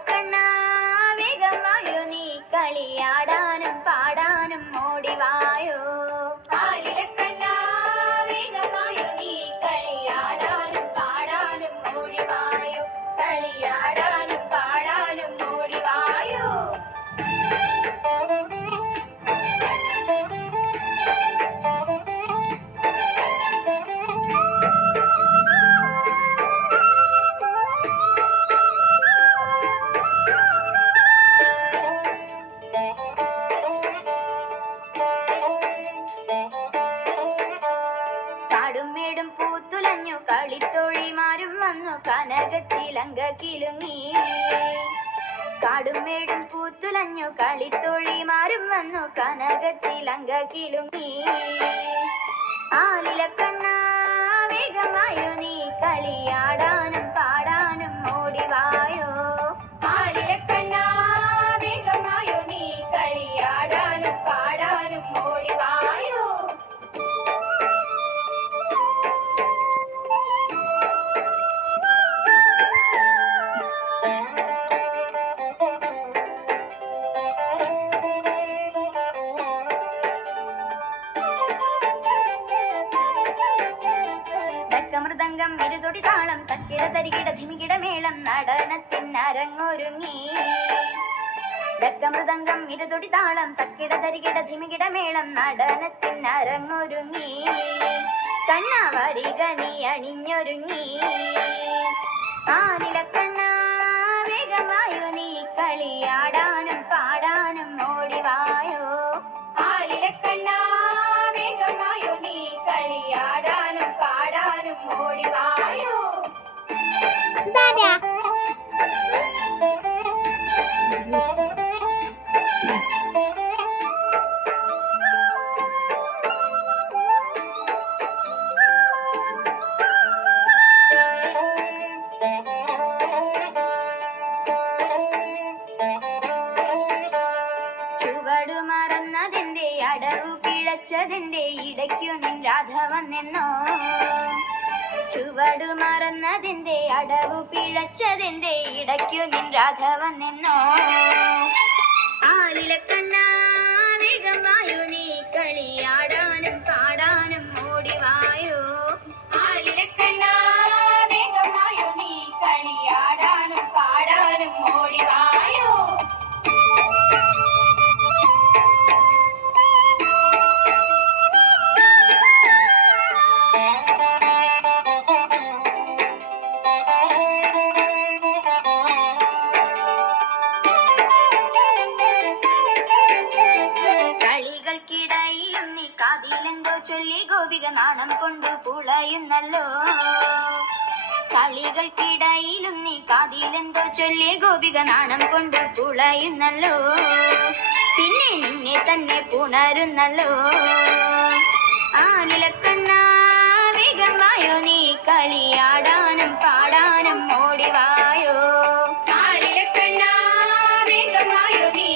ആലിലക്കണ്ണാ വേഗമായോ നീ കളിയാടാനും പാടാനും ഓടിവായോ. ആലിലക്കണ്ണാ വേഗമായോ നീ കളിയാടാനും പാടാനും ഓടിവായോ. കളിയാടാനും പാടാനും ഓടിവായോ. കാടുമേടും പൂത്തുലഞ്ഞു കളിത്തോഴിമാരും വന്നു കനകച്ചിലങ്ക കിലുങ്ങി. കാടുമേടും പൂത്തുലഞ്ഞു കളിത്തോഴിമാരും വന്നു കനകച്ചിലങ്ക കിലുങ്ങി. ആലിലക്കണ്ണാ വേഗമായോ നീ കളിയാടാനും പാടാനും ഓടിവായോ. ആലിലക്കണ്ണാ വേഗമായോ നീ കളിയാടാനും പാടാനും ഓടിവായോ. മൃദംഗം ഇരുതൊടി താളം തക്കിട തരികിട ധിമികിട മേളം നടനത്തിനരങ്ങൊരുങ്ങി. മൃദംഗം ഇരുതൊടി താളം തക്കിട തരികിട ധിമികിട മേളം നടനത്തിനരങ്ങൊരുങ്ങി. കണ്ണാവരിക നീ അണിഞ്ഞൊരുങ്ങി. ആലിലക്കണ്ണാ വേഗമായോ നീ കളിയാടാനും പാടാനും ഓടിവായോ. ആലിലക്കണ്ണാ വേഗമായോ നീ കളിയാടാനും പാടാനും ഓടിവായോ. ചുവടു മറന്നതിന്റെ അടവു പിഴച്ചതിന്റെ ഇടയ്ക്കു നിൻ രാധ വന്നെന്നോ. ചുവടു മറന്നതിന്റെ അടവു പിഴച്ചതിന്റെ ഇടയ്ക്കു നിൻ രാധ വന്നെന്നോ. ആലിലക്കണ്ണാ വേഗമായോ നീ കളിയാടാനും പാടാനും ഓടിവായോ. ആലിലക്കണ്ണാ വേഗമായോ നീ കളിയാടാനും പാടാനും ഓടിവായോ. കളികൾക്കിടയിലും നീ കാതിലെന്തോ ചൊല്ലി ഗോപിക നാണം കൊണ്ടു പുളയുന്നല്ലോ. കളികൾക്കിടയിലും നീ കാതിലെന്തോ ചൊല്ലി ഗോപിക നാണം കൊണ്ടു പുളയുന്നല്ലോ. പിന്നെ നിന്നെ തന്നെ പുണരുന്നല്ലോ. ആലിലക്കണ്ണാ വേഗമായോ നീ കളിയാടാനും പാടാനും ഓടിവായോ. ആലിലക്കണ്ണാ വേഗമായോ നീ